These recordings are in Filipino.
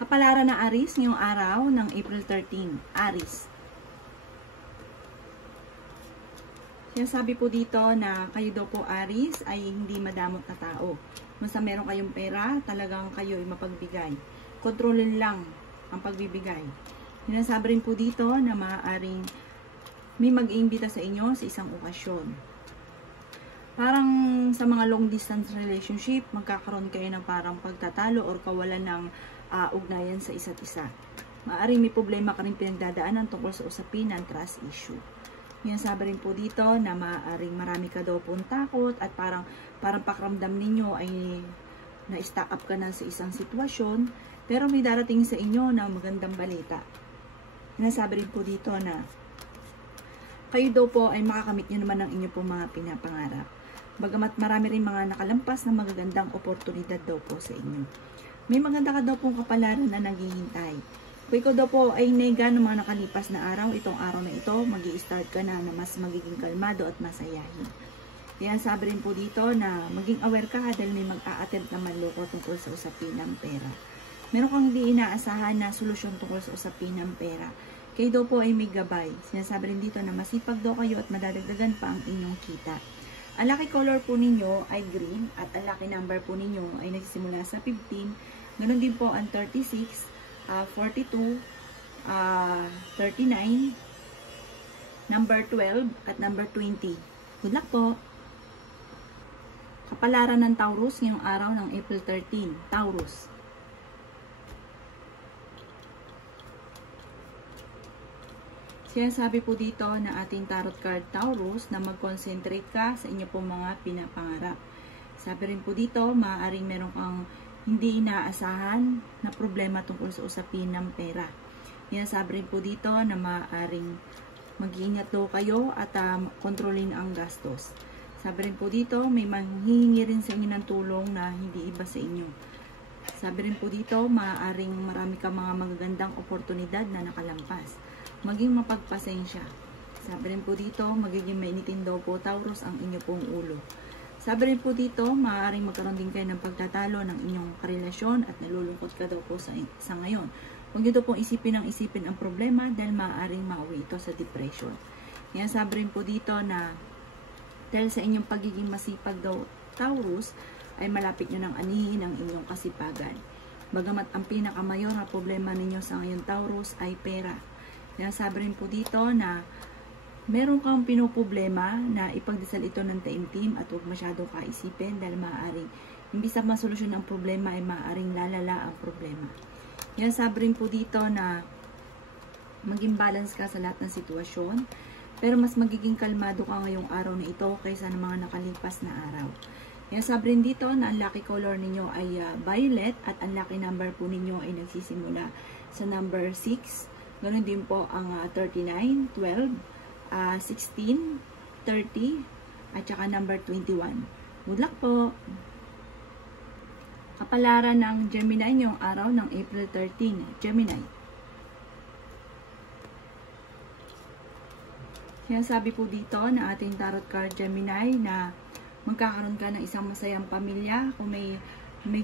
Kapalaran na Aries ngayong araw ng April 13. Aries. Sinasabi po dito na kayo daw po Aries ay hindi madamot na tao. Basta meron kayong pera, talagang kayo ay mapagbigay. Kontrolin lang ang pagbibigay. Sinasabi rin po dito na maaaring may mag-iimbita sa inyo sa isang okasyon. Parang sa mga long distance relationship, magkakaroon kayo ng parang pagtatalo or kawalan ng ugnayan sa isa't isa. Maaaring may problema ka rin pinagdadaanan tungkol sa usapin ng trust issue. Yan, sabi rin po dito na maaaring marami ka daw pong takot at parang pakiramdam ninyo ay na-stack up ka na sa isang sitwasyon, pero may darating sa inyo na magandang balita. Sinasabi rin po dito na kayo daw po ay makakamit nyo naman ang inyong pong mga pinapangarap. Bagamat marami rin mga nakalampas na magagandang oportunidad daw po sa inyo. May maganda ka daw pong kapalaran na naghihintay. Kung ikaw daw po ay nega ng mga nakalipas na araw, itong araw na ito, mag-i-start ka na mas magiging kalmado at masayahin. Kaya sabi rin po dito na maging aware ka dahil may mag-a-attempt na manloko tungkol sa usapin ng pera. Meron kang hindi inaasahan na solusyon tungkol sa usapin ng pera. Kayo daw po ay may gabay. Sinasabi rin dito na masipag daw kayo at madadagdagan pa ang inyong kita. Ang lucky color po ninyo ay green at ang lucky number po ninyo ay nagsisimula sa 15. Ganon din po ang 36, 42, 39, number 12 at number 20. Good luck po! Kapalaran ng Taurus ngayong araw ng April 13. Taurus. Sinasabi po dito na ating tarot card Taurus na mag-concentrate ka sa inyo pong mga pinapangarap. Sabi rin po dito, maaaring meron kang hindi inaasahan na problema tungkol sa usapin ng pera. Sinasabi rin po dito na maaaring mag-iingat daw kayo at kontrolin ang gastos. Sabi rin po dito, may manghihingi rin sa inyo ng tulong na hindi iba sa inyo. Sabi rin po dito, maaaring marami ka mga magagandang oportunidad na nakalampas. Maging mapagpasensya. Sabi rin po dito, magiging mainitin daw po Taurus ang inyo pong ulo. Sabi rin po dito, maaaring magkaroon din kayo ng pagtatalo ng inyong karelasyon at nalulungkot ka daw po sa ngayon. Huwag nyo pong isipin ang problema dahil maaaring mauwi ito sa depression. Kaya sabi rin po dito na dahil sa inyong pagiging masipag daw Taurus, ay malapit nyo ng anihin ang inyong kasipagan. Bagamat ang pinakamayor na problema ninyo sa ngayon Taurus ay pera. Kaya sabi rin po dito na meron kang pinoproblema na ipagdasal ito ng taimtim at huwag masyadong kaisipin dahil maaaring imbis na masolusyon ang problema ay maaaring lalala ang problema. Kaya sabi rin po dito na maging balance ka sa lahat ng sitwasyon pero mas magiging kalmado ka ngayong araw na ito kaysa ng mga nakalipas na araw. Kaya sabi rin dito na ang lucky color ninyo ay violet at ang lucky number po ninyo ay nagsisimula sa number 6. Ganon din po ang 39, 12, 16, 30, at saka number 21. Good luck po! Kapalaran ng Gemini ngayong araw ng April 13. Gemini. Sinasabi po dito na ating tarot card Gemini na magkakaroon ka ng isang masayang pamilya. Kung may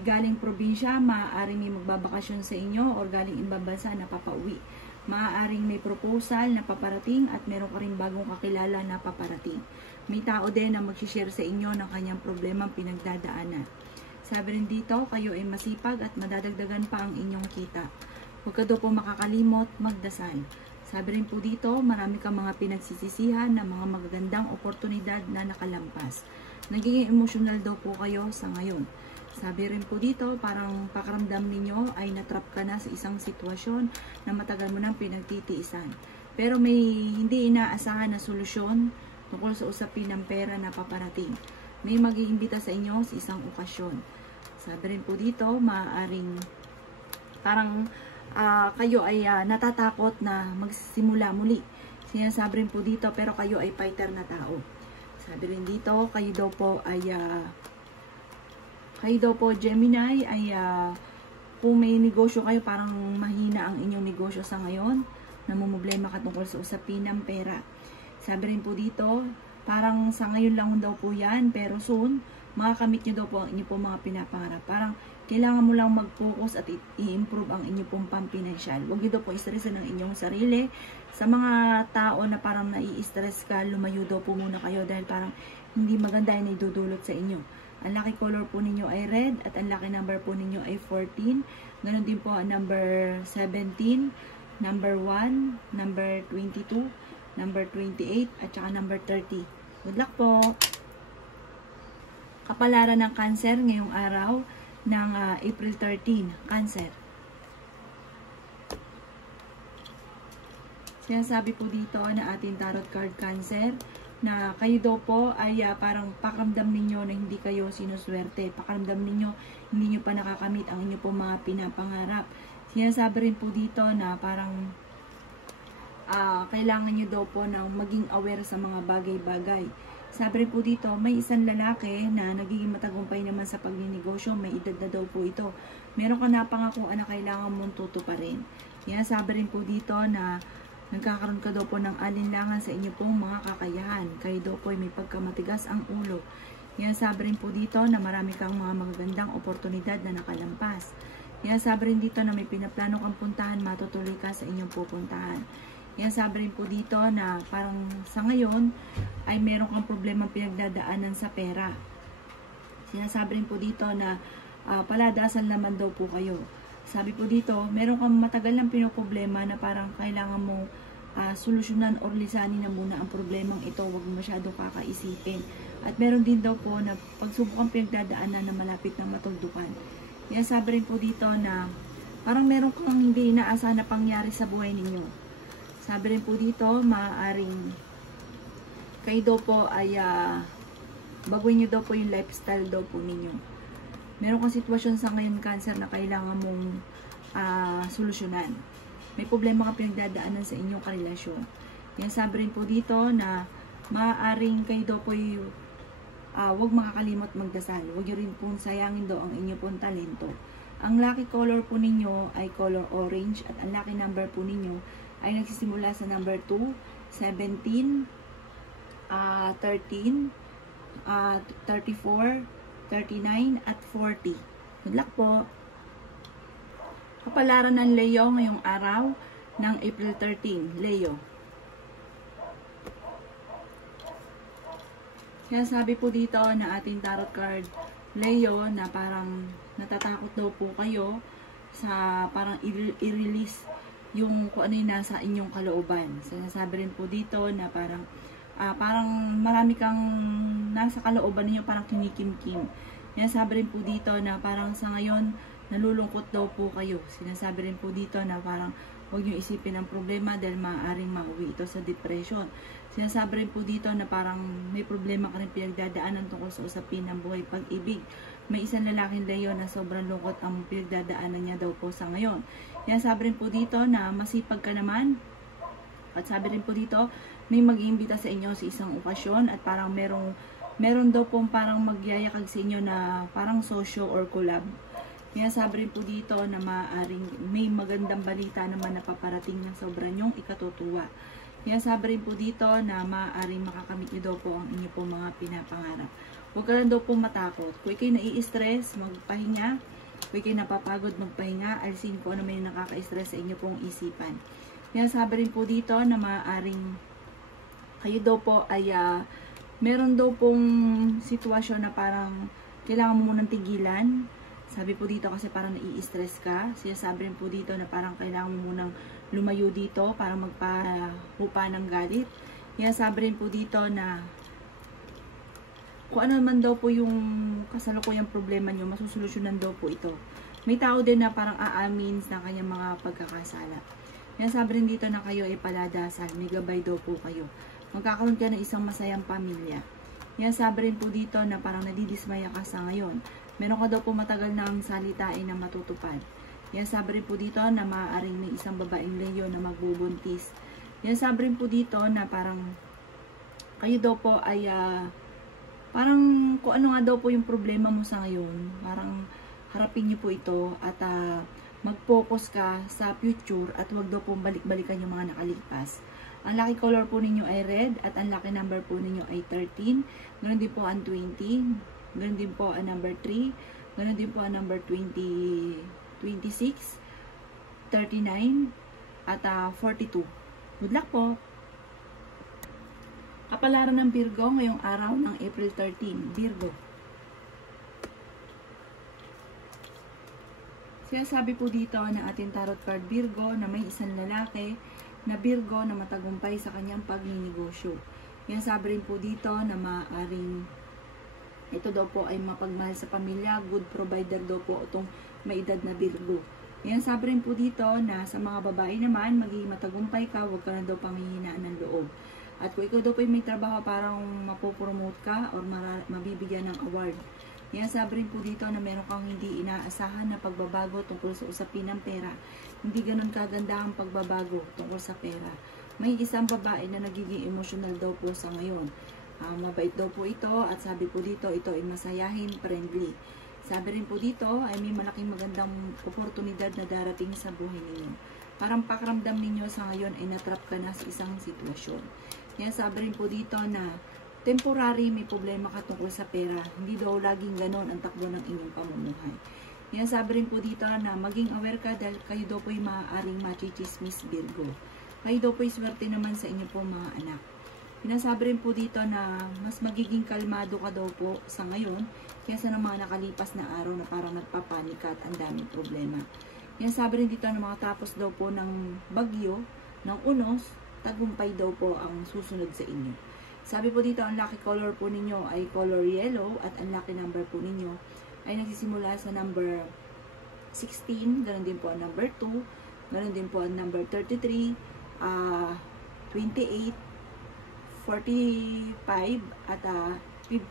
galing probinsya, maaaring may magbabakasyon sa inyo or galing ibang bansa na papauwi. Maaaring may proposal na paparating at meron ka rin bagong kakilala na paparating. May tao din na mag-share sa inyo ng kanyang problemang pinagdadaanan. Sabi rin dito, kayo ay masipag at madadagdagan pa ang inyong kita. Huwag ka daw po makakalimot, magdasal. Sabi rin po dito, marami kang mga pinagsisisihan na mga magagandang oportunidad na nakalampas. Nagiging emosyonal daw po kayo sa ngayon. Sabi rin po dito, parang pakiramdam ninyo ay natrap ka na sa isang sitwasyon na matagal mo nang pinagtitiisan. Pero may hindi inaasahan na solusyon tungkol sa usapin ng pera na paparating. May mag-iimbita sa inyo sa isang okasyon. Sabi rin po dito, maaaring parang kayo ay natatakot na magsimula muli. Sinasabi rin po dito, pero kayo ay fighter na tao. Sabi rin dito, kayo daw po Gemini ay kung may negosyo kayo, parang mahina ang inyong negosyo sa ngayon, namumblema ka tungkol sa usapin ng pera. Sabi rin po dito, parang sa ngayon lang daw po yan, pero soon, makakamit nyo daw po ang inyo po mga pinapangarap. Parang kailangan mo lang mag-focus at i-improve ang inyong pong pampinansyal. Huwag nyo daw po i-stressin ang inyong sarili. Sa mga tao na parang nai-stress ka, lumayo daw po muna kayo dahil parang hindi maganda yung idudulot sa inyo. Ang lucky color po ninyo ay red at ang lucky number po ninyo ay 14. Ganon din po ang number 17, number 1, number 22, number 28, at saka number 30. Good luck po! Kapalaran ng Cancer ngayong araw ng April 13. Cancer. Sinasabi po dito na ating tarot card Cancer na kayo daw po ay parang pakiramdam ninyo na hindi kayo sinuswerte. Pakiramdam ninyo hindi nyo pa nakakamit ang inyo po mga pinapangarap. Sinasabi rin po dito na parang kailangan nyo daw po na maging aware sa mga bagay-bagay. Sabi rin po dito, may isang lalaki na nagiging matagumpay naman sa pagninegosyo, may edad na daw po ito. Meron ka napangakuan na kailangan mong tutuparin. Yan, sabi rin po dito na nagkakaroon ka daw po ng alinlangan sa inyo pong mga kakayahan. Kayo daw po ay may pagkamatigas ang ulo. Yan, sabi rin po dito na marami kang mga magagandang oportunidad na nakalampas. Yan, sabi rin dito na may pinaplano kang puntahan, matutuloy ka sa inyong pupuntahan. Yan, sabi rin po dito na parang sa ngayon ay meron kang problemang pinagdadaanan sa pera. Sinasabi rin po dito na paladasal naman daw po kayo. Sabi po dito, meron kang matagal ng pinoproblema na parang kailangan mo solusyonan or lisanin na muna ang problemang ito. Huwag masyado kakaisipin. At meron din daw po na pagsubukang pinagdadaanan na malapit na matuldukan. Yan, sabi rin po dito na parang meron kang hindi inaasahan na pangyari sa buhay ninyo. Sabi rin po dito, maaaring kayo daw po ay baguhin nyo daw po yung lifestyle daw po ninyo. Meron kang sitwasyon sa ngayon Cancer na kailangan mong solusyonan. May problema kang pinagdadaanan sa inyong karelasyon. Yan, sabi rin po dito na maaaring kayo daw po huwag makakalimot magdasal. Huwag nyo rin pong sayangin daw ang inyong pong talento. Ang lucky color po ninyo ay color orange at ang lucky number po ninyo ay nagsisimula sa number 2, 17, 13, 34, 39, at 40. Good luck po! Kapalaran ng Leo ngayong araw ng April 13. Leo. Kaya sabi po dito na ating tarot card Leo na parang natatakot daw po kayo sa parang i-release yung kung ano yung nasa inyong kalooban. Sinasabi rin po dito na parang marami kang nasa kalooban ninyo, parang kinikim-kim. Sinasabi rin po dito na parang sa ngayon nalulungkot daw po kayo. Sinasabi rin po dito na parang huwag nyo isipin ang problema dahil maaaring mauwi ito sa depression. Sinasabi rin po dito na parang may problema ka rin pinagdadaanan tungkol sa usapin ng buhay pag-ibig. May isang lalaking Leo na sobrang lungkot ang pinagdadaanan niya daw po sa ngayon. Sinasabi rin po dito na masipag ka naman. At sabi rin po dito, may mag-iimbita sa inyo sa isang okasyon at parang meron daw pong parang magyayakag sa inyo na parang sosyo or collab. Kaya sabi rin po dito na maaaring may magandang balita naman na paparating na sobrang yung ikatutuwa. Kaya sabi rin po dito na maaaring makakamit nyo daw po ang inyo po mga pinapangarap. Huwag ka lang daw po matakot. Kung ikay nai-stress, magpahinga. Kung ikay napapagod, magpahinga. Alisin po ano may nakaka-stress sa inyo pong isipan. Kaya sabi rin po dito na maaaring kayo daw po ay meron daw pong sitwasyon na parang kailangan mo munang tigilan. Sabi po dito kasi parang nai-stress ka. Sinasabi rin po dito na parang kailangan mo munang lumayo dito para magpahupa ng galit. Kaya sabi rin po dito na kung ano man daw po yung kasalukuyang problema nyo, masusolusyonan daw po ito. May tao din na parang aamin ng kanyang mga pagkakasala. Kaya sabi rin dito na kayo ay paladasal, may gabay daw po kayo. Magkakaroon ka ng isang masayang pamilya. Kaya sabi rin po dito na parang nadidismaya ka sa ngayon. Meron ka daw po matagal ng salitain na matutupad. Yan, sabi rin po dito na maaaring may isang babaeng Leo na magbubuntis. Yan, sabi rin po dito na parang kayo daw po ay parang kung ano nga daw po yung problema mo sa ngayon, parang harapin niyo po ito at mag-focus ka sa future at huwag daw po balik-balikan yung mga nakalipas. Ang lucky color po ninyo ay red at ang lucky number po ninyo ay 13. Ganoon din po ang 20. Ganoon din po ang number 3, Ganon din po ang number 20, 26, 39, at 42. Good luck po! Kapalaran ng Virgo ngayong araw ng April 13. Virgo. Sinasabi po dito ng ating tarot card Virgo na may isang lalaki na Virgo na matagumpay sa kanyang pagninegosyo. Sinasabi rin po dito na maaaring ito daw po ay mapagmahal sa pamilya, good provider daw po itong may edad na Virgo. Sinasabi rin po dito na sa mga babae naman, magiging matagumpay ka, huwag ka na daw panghihinaan ng loob. At kung ikaw daw po may trabaho parang mapopromote ka or mabibigyan ng award. Sabi rin po dito na meron kang hindi inaasahan na pagbabago tungkol sa usapin ng pera. Hindi ganun kaganda ang pagbabago tungkol sa pera. May isang babae na nagiging emotional daw po sa ngayon. Mabait daw po ito at sabi po dito ito ay masayahin, friendly. Sabi rin po dito ay may malaking magandang oportunidad na darating sa buhay ninyo. Parang pakiramdam ninyo sa ngayon ay natrap ka na sa isang sitwasyon. Sabi rin po dito na temporary may problema ka tungkol sa pera. Hindi daw laging ganon ang takbo ng inyong pamumuhay. Sabi rin po dito na maging aware ka dahil kayo daw po'y maaaring machichismis Virgo. Kayo daw po'y swerte naman sa inyo po mga anak. Sinasabi rin po dito na mas magiging kalmado ka daw po sa ngayon kaysa ng mga nakalipas na araw na parang nagpapanik at ang daming problema. Sabi rin dito na makatapos daw po ng bagyo, ng unos, tagumpay daw po ang susunod sa inyo. Sabi po dito, ang lucky color po ninyo ay color yellow at ang lucky number po ninyo ay nagsisimula sa number 16, ganoon din po ang number 2, ganoon din po ang number 33, 28, 45, at 50.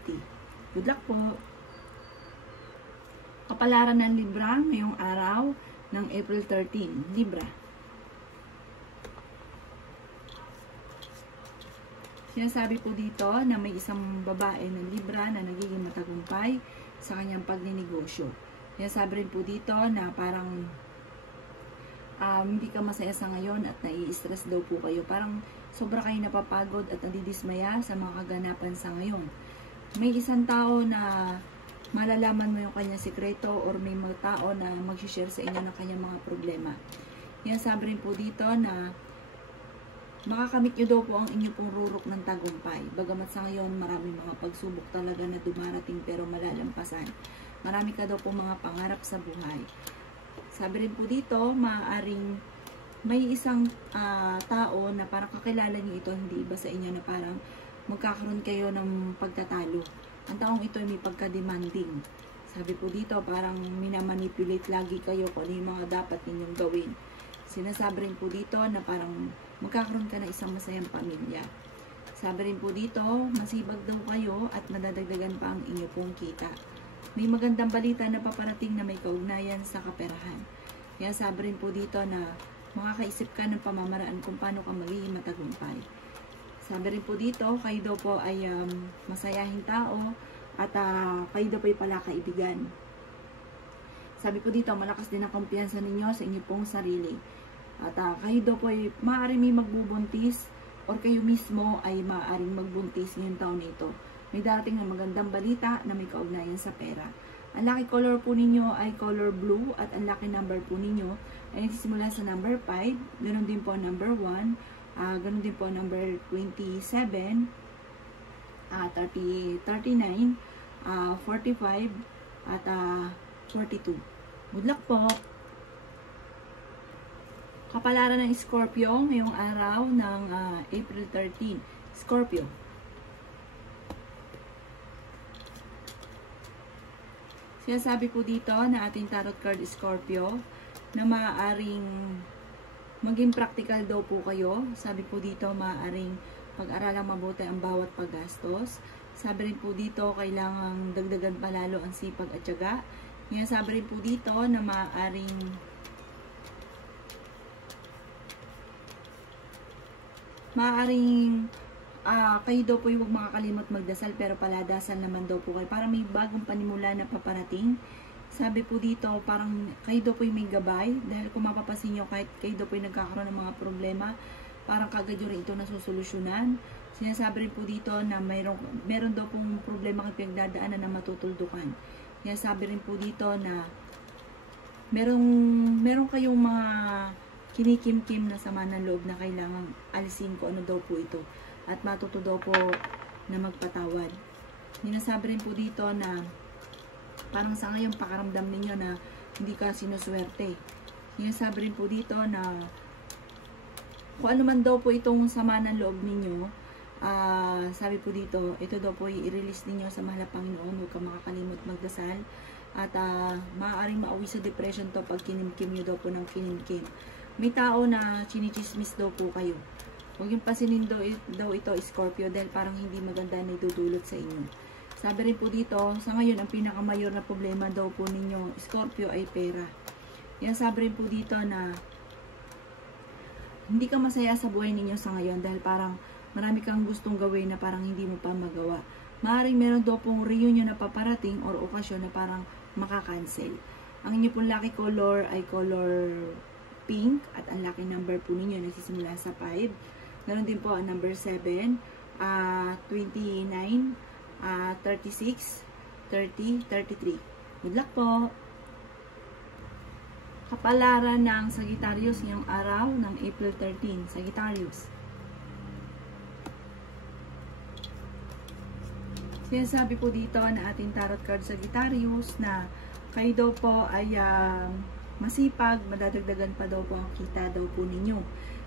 Good luck po! Kapalaran ng Libra ngayong araw ng April 13. Libra. Sinasabi po dito na may isang babae ng Libra na nagiging matagumpay sa kanyang pagninegosyo. Sinasabi rin po dito na parang hindi ka masaya sa ngayon at nai-stress daw po kayo. Parang sobra kayo napapagod at nadidismaya sa mga kaganapan sa ngayon. May isang tao na malalaman mo yung kanyang sikreto or may mga tao na mag-share sa inyo ng kanyang mga problema. Sinasabi rin po dito na makakamit nyo daw po ang inyo pong rurok ng tagumpay. Bagamat sa ngayon, maraming mga pagsubok talaga na dumarating pero malalampasan. Marami ka daw po mga pangarap sa buhay. Sabi rin po dito, maaaring may isang tao na parang kakilala niyo ito, hindi iba sa inyo na parang magkakaroon kayo ng pagtatalo. Ang taong ito ay may pagka-demanding. Sabi po dito, parang minamanipulate lagi kayo kung ano yung mga dapat ninyong gawin. Sinasabi rin po dito na parang magkakaroon ka ng isang masayang pamilya. Sabi rin po dito, masibag daw kayo at madadagdagan pa ang inyo pong kita. May magandang balita na paparating na may kaugnayan sa kaperahan. Kaya sabi rin po dito na makakaisip ka ng pamamaraan kung paano ka magiging matagumpay. Sabi rin po dito, kayo daw po ay masayahing tao at kayo daw po ay palakaibigan. Sabi po dito, malakas din ang kumpiyansa ninyo sa inyo pong sarili. At kayo daw po ay maaaring may magbubuntis or kayo mismo ay maaaring magbuntis ngayong taon nito. May darating na magandang balita na may kaugnayan sa pera. Ang lucky color po ninyo ay color blue at ang lucky number po ninyo ay nagsisimula sa number 5, ganoon din po number 1, ganoon din po number 27, 39, 45, at 42. Good luck po! Kapalaran ng Scorpio ngayong araw ng April 13. Scorpio. Sinasabi po dito na ating tarot card Scorpio na maaaring maging practical daw po kayo. Sabi po dito maaaring pag-aralang mabuti ang bawat paggastos. Sabi rin po dito kailangang dagdagan palalo ang sipag at tiyaga. Sabi rin po dito na maaaring kayo daw po huwag makakalimot magdasal pero paladasal naman daw po kayo para may bagong panimula na paparating. Sabi po dito parang kayo daw po may gabay dahil kung mapapasin nyo kahit kayo daw po nagkakaroon ng mga problema parang kagad yun rin ito nasusolusyonan. Sinasabi rin po dito na meron daw pong problema kayo pinagdadaanan na matutuldukan. Yan, sabi rin po dito na meron kayong mga kinikim-kim na sama ng loob na kailangang alisin ko ano daw po ito. At matuto daw po na magpatawad. Ninasabi rin po dito na parang sa ngayon pakaramdam ninyo na hindi ka sinuswerte. Ninasabi rin po dito na kung ano man daw po itong sama ng loob ninyo, sabi po dito, ito daw po i-release ninyo sa mahal na Panginoon. Huwag ka makakalimot magdasal. At maaaring mauwi sa depression to pag kinimkim nyo daw po ng kinimkim. May tao na chinichismis daw po kayo. Huwag yung pasinin daw ito Scorpio dahil parang hindi maganda na idudulot sa inyo. Sabi rin po dito, sa ngayon ang pinakamayor na problema daw po ninyo Scorpio ay pera. Yan, sabi rin po dito na hindi ka masaya sa buhay ninyo sa ngayon dahil parang marami kang gustong gawin na parang hindi mo pa magawa. Maaaring meron daw pong reunion na paparating or okasyon na parang makakancel. Ang inyo pong lucky color ay color pink at ang lucky number po ninyo nagsisimula sa 5. Ganon din po ang number 7, 29, 36, 30, 33. Good luck po! Kapalaran ng Sagittarius ngayong araw ng April 13. Sagittarius. Sinasabi po dito na ating tarot card Sagittarius na kayo daw po ay masipag, madadagdagan pa daw po ang kita daw po ninyo.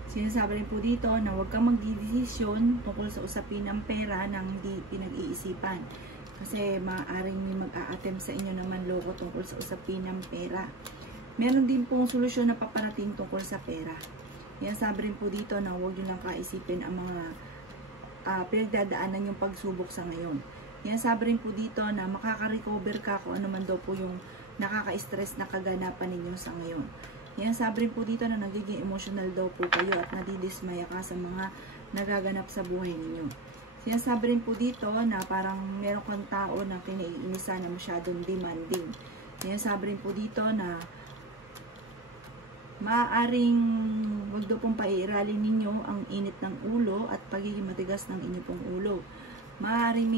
Sinasabi rin po dito na huwag kang magdidesisyon tungkol sa usapin ng pera nang hindi pinag-iisipan. Kasi maaaring may mag-a-attempt sa inyo naman loko tungkol sa usapin ng pera. Meron din pong solusyon na paparating tungkol sa pera. Yan, sabi rin po dito na huwag nyo lang kaisipin ang mga pinagdadaanan yung pagsubok sa ngayon. Yan, sabi rin po dito na makaka-recover ka kung ano man daw po yung nakaka-stress na kaganapan ninyo sa ngayon. Yan, sabi rin po dito na nagiging emotional daw po kayo at nadidismaya ka sa mga nagaganap sa buhay ninyo. Sinasabi rin po dito na parang meron kang tao na kinaiinisa na masyadong demanding. Yan, sabi rin po dito na maaaring wag daw pong paiiralin ninyo ang init ng ulo at pagiging matigas ng inyo pong ulo. Maaaring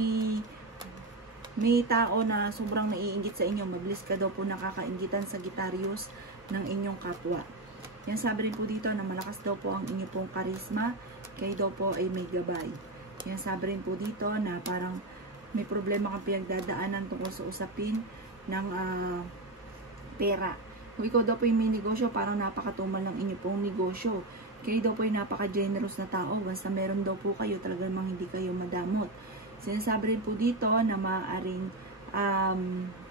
may tao na sobrang naiinggit sa inyo. Mabilis ka daw po nakakainggitan sa Sagittarius ng inyong kapwa. Yan, sabi rin po dito na malakas daw po ang inyo pong karisma. Kayo daw po ay may gabay. Yan, sabi rin po dito na parang may problema kang pinagdadaanan tungkol sa usapin ng pera. Kung ikaw daw po yung may negosyo, parang napakatumal ng inyo pong negosyo. Kayo daw po yung napaka-generous na tao. Once na meron daw po kayo, talagang hindi kayo madamot. Sinasabi rin po dito na maaaring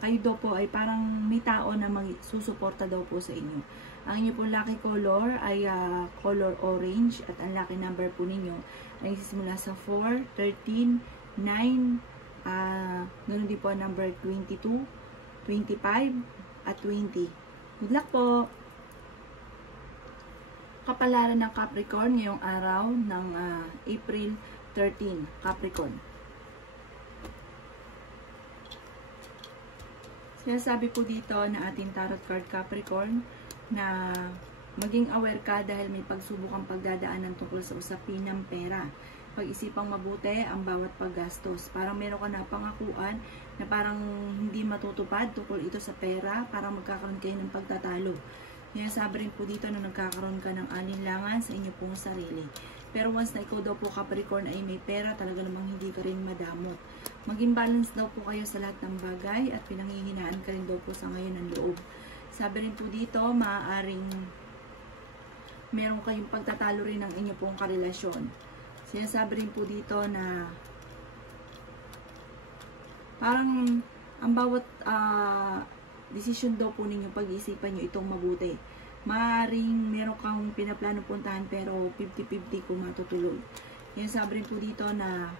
kayo daw po ay parang may tao na susuporta daw po sa inyo. Ang inyo po lucky color ay color orange at ang lucky number po ninyo ay nagsisimula sa 4, 13, 9, ganoon din po ang number 22, 25, at 20. Good luck po! Kapalaran ng Capricorn ngayong araw ng April 13, Capricorn. Sinasabi po dito na ating tarot card Capricorn na maging aware ka dahil may pagsubukang pagdadaanan tungkol sa usapin ng pera. Pag-isipang mabuti ang bawat paggastos. Parang meron ka na pangakuan na parang hindi matutupad tungkol ito sa pera, parang magkakaroon kayo ng pagtatalo. Kaya sabi rin po dito na nagkakaroon ka ng alinlangan sa inyo pong sarili. Pero once na ikaw daw po Capricorn ay may pera, talaga namang hindi ka rin madamot. Maging balance daw po kayo sa lahat ng bagay at pinanghihinaan ka rin daw po sa ngayon ng loob. Sabi rin po dito, maaaring meron kayong pagtatalo rin ng inyo pong karelasyon. Sinasabi rin po dito na parang ang bawat decision daw po ninyo, pag-iisipan nyo itong mabuti. Maaaring meron kang pinaplano puntahan pero 50-50 kung matutuloy. Yan, sabi rin po dito na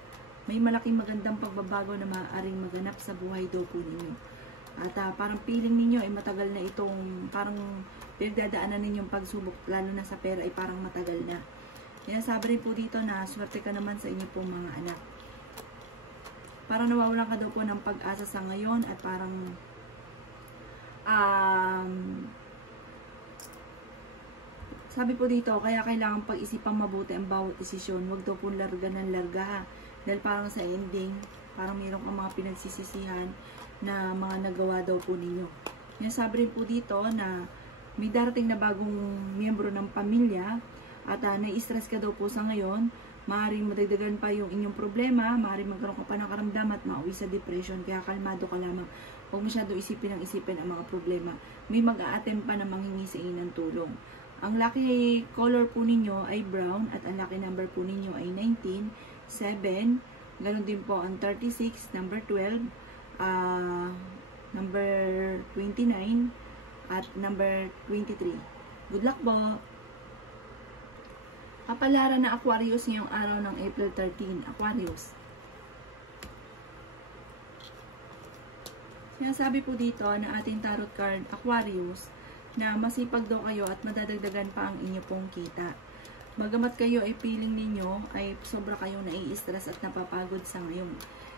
may malaking magandang pagbabago na maaaring maganap sa buhay daw po ninyo. At parang feeling ninyo ay matagal na itong parang pinagdadaanan ninyong pagsubok, lalo na sa pera ay parang matagal na. Yan, sabi rin po dito na swerte ka naman sa inyo pong mga anak. Parang nawawalan ka daw po ng pag-asa sa ngayon at parang sabi po dito, kaya kailangan pag-isipang mabuti ang bawat desisyon. Huwag daw po larga ng larga ha. Dahil parang sa ending, parang mayroon kang mga pinagsisisihan na mga nagawa daw po ninyo. Yan, sabi rin po dito na may darating na bagong miyembro ng pamilya at nai-stress ka daw po sa ngayon. Maaaring madagdagan pa yung inyong problema, maaaring magkaroon ka pa ng karamdaman at mauwi sa depression, kaya kalmado ka lamang. Huwag masyado isipin ang mga problema. May mag-a-attempt pa na manghingi sa inyo ng tulong. Ang lucky color po ninyo ay brown at ang lucky number po ninyo ay 19, 7, ganoon din po ang 36, number 12, number 29, at number 23. Good luck po! Kapalaran na Aquarius ngayong araw ng April 13. Aquarius. Sinasabi po dito na ating tarot card, Aquarius, na masipag daw kayo at madadagdagan pa ang inyo pong kita. Bagamat kayo ay feeling ninyo ay sobra kayong nai-stress at napapagod sa ngayon.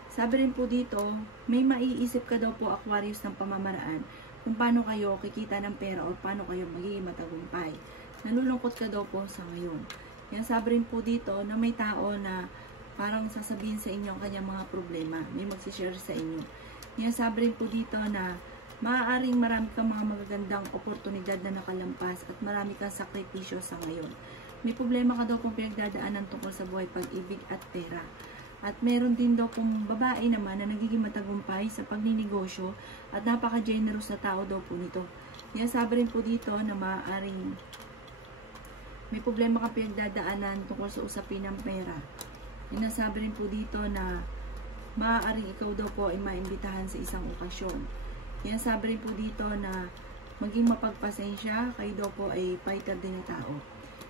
Sabi rin po dito, may maiisip ka daw po, Aquarius, ng pamamaraan kung paano kayo kikita ng pera o paano kayo magiging matagumpay. Nalulungkot ka daw po sa ngayon. Yan, sabi rin po dito na may tao na parang sasabihin sa inyo ang kanyang mga problema. May magsishare sa inyo. Yan, sabi rin po dito na maaaring marami kang mga magagandang oportunidad na nakalampas at marami kang sakripisyo sa ngayon. May problema ka daw kung pinagdadaanan tungkol sa buhay, pag-ibig at pera. At meron din daw kung babae naman na nagiging matagumpay sa pagninegosyo at napaka-generous na tao daw po nito. Yan, sabi rin po dito na maaaring may problema kang pinagdadaanan tungkol sa usapin ng pera. Yan, sabi rin po dito na maaaring ikaw daw po ay maimbitahan sa isang okasyon. Yan, sabi rin po dito na maging mapagpasensya, kayo daw po ay fighter din na tao.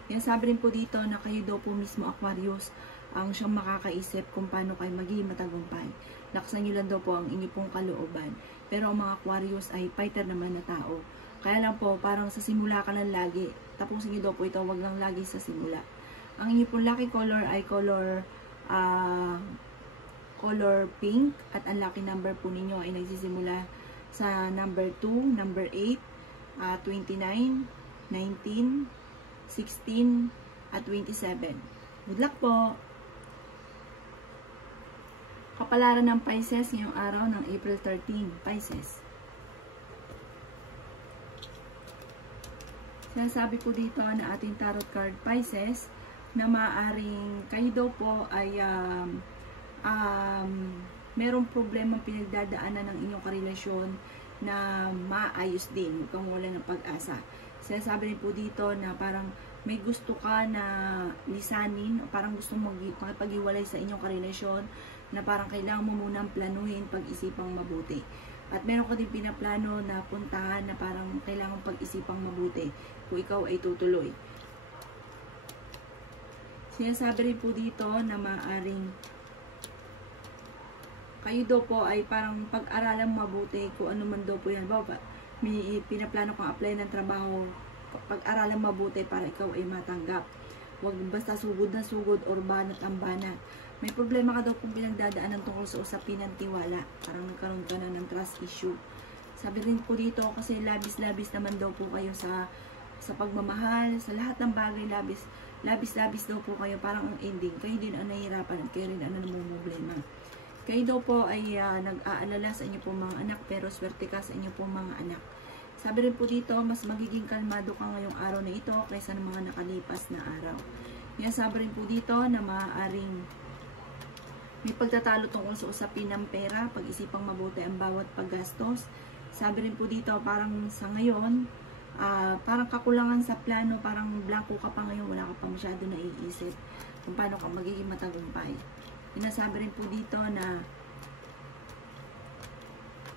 Yan, sabi rin po dito na kayo daw po mismo, Aquarius, ang siyang makakaisip kung paano kayo maging matagumpay. Laksan nyo lang daw po ang inyo pong kalooban. Pero ang mga Aquarius ay fighter naman na tao. Kaya lang po, parang sa simula ka lang lagi. Tapusin nyo daw po ito, wag lang lagi sa simula. Ang inyo pong lucky color ay color pink. At ang lucky number po ninyo ay nagsisimula sa number 2, number 8, 29, 19, 16, at 27. Good luck po! Kapalaran ng Pisces ngayong araw ng April 13. Pisces. Sinasabi po dito na ating tarot card, Pisces, na maaaring kayo daw po ay merong problema pinagdadaanan ng inyong karelasyon na maayos din, kung wala ng pag-asa. Sinasabi rin po dito na parang may gusto ka na lisanin, o parang gusto makipag-iwalay sa inyong karelasyon, na parang kailangan mo munang planuhin, pag-isipang mabuti. At meron ka din pinaplano na puntahan na parang kailangan pag-isipang mabuti kung ikaw ay tutuloy. Sinasabi rin po dito na maaaring kayo daw po ay parang pag-aralan mabuti kung ano man daw po yan. May pinaplano kang apply ng trabaho, pag-aralan mabuti para ikaw ay matanggap. Huwag basta sugod na sugod or banat ang banat. May problema ka daw kung pinagdadaanan tungkol sa usapin ng tiwala. Parang nagkaroon ka na ng trust issue. Sabi rin po dito kasi labis-labis naman daw po kayo sa pagmamahal, sa lahat ng bagay labis-labis daw po kayo. Parang ang ending, kayo din ang nahihirapan at kayo rin ang namumblema. Kayo daw po ay nag-aalala sa inyo pong mga anak, pero swerte ka sa inyo pong mga anak. Sabi rin po dito, mas magiging kalmado ka ngayong araw na ito kaysa ng mga nakalipas na araw. Kaya sabi rin po dito na maaaring may pagtatalo tungkol sa usapin ng pera, pag-isipang mabuti ang bawat paggastos. Sabi rin po dito, parang sa ngayon, parang kakulangan sa plano, parang blanco ka pa ngayon, wala ka pa masyado naiisip kung paano ka magiging matagumpay. Sinasabi rin po dito na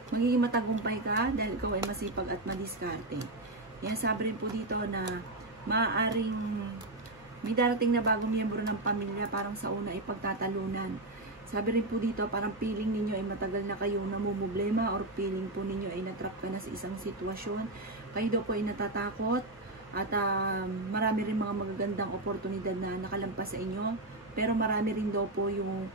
magiging matagumpay ka dahil ikaw ay masipag at madiskarte. Yan, sabi rin po dito na maaaring may darating na bagong miyembro ng pamilya, parang sa una ay pagtatalunan. Sabi rin po dito, parang feeling ninyo ay matagal na kayong namumblema or feeling po ninyo ay natrap ka na sa isang sitwasyon. Kayo daw po ay natatakot at marami rin mga magagandang oportunidad na nakalampas sa inyo. Pero marami rin daw po yung,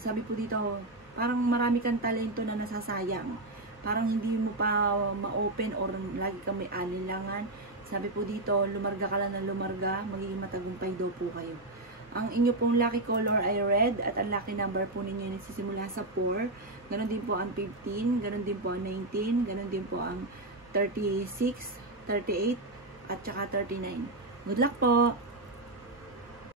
sabi po dito, parang marami kang talento na nasasayang. Parang hindi mo pa ma-open or lagi kang may alinlangan. Sabi po dito, lumarga ka lang ng lumarga, magiging matagumpay daw po kayo. Ang inyo pong lucky color ay red at ang lucky number po ninyo ay nagsisimula sa 4. Ganon din po ang 15, ganon din po ang 19, ganon din po ang 36, 38, at saka 39. Good luck po!